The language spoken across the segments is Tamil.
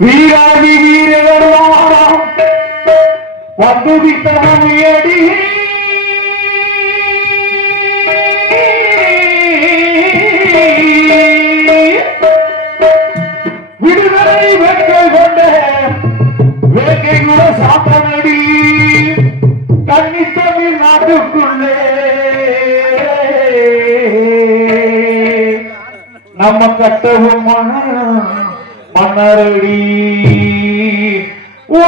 வீராதி வீரர்களாம் வந்துவிட்டடி விடுதலை வேட்கை கொண்ட வேட்கை கூட சாத்தனடி. தண்ணி தமிழ் நாட்டுக்குள்ளே நம்ம கட்டவும் மனம் மணரடி ஓ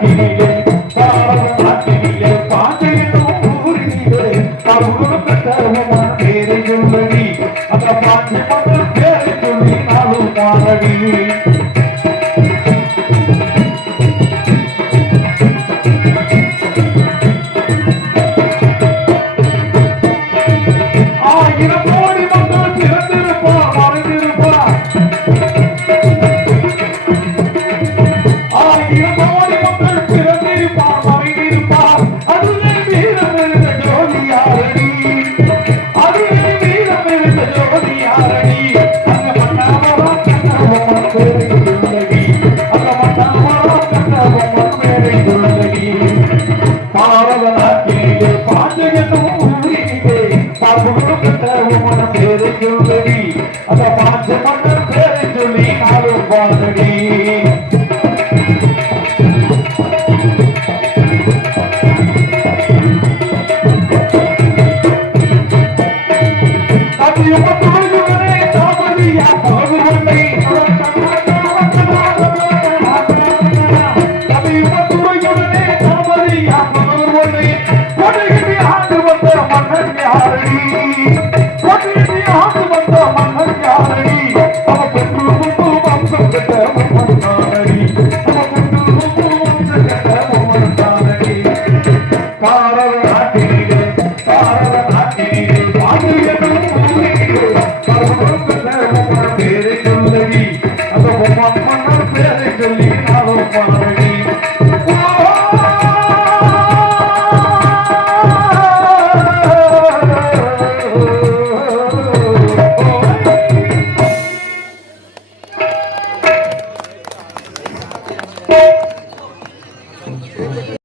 Yeah. பாஞ்சகமும் பாபு கட்டவும் பேரையும் I'm going to me.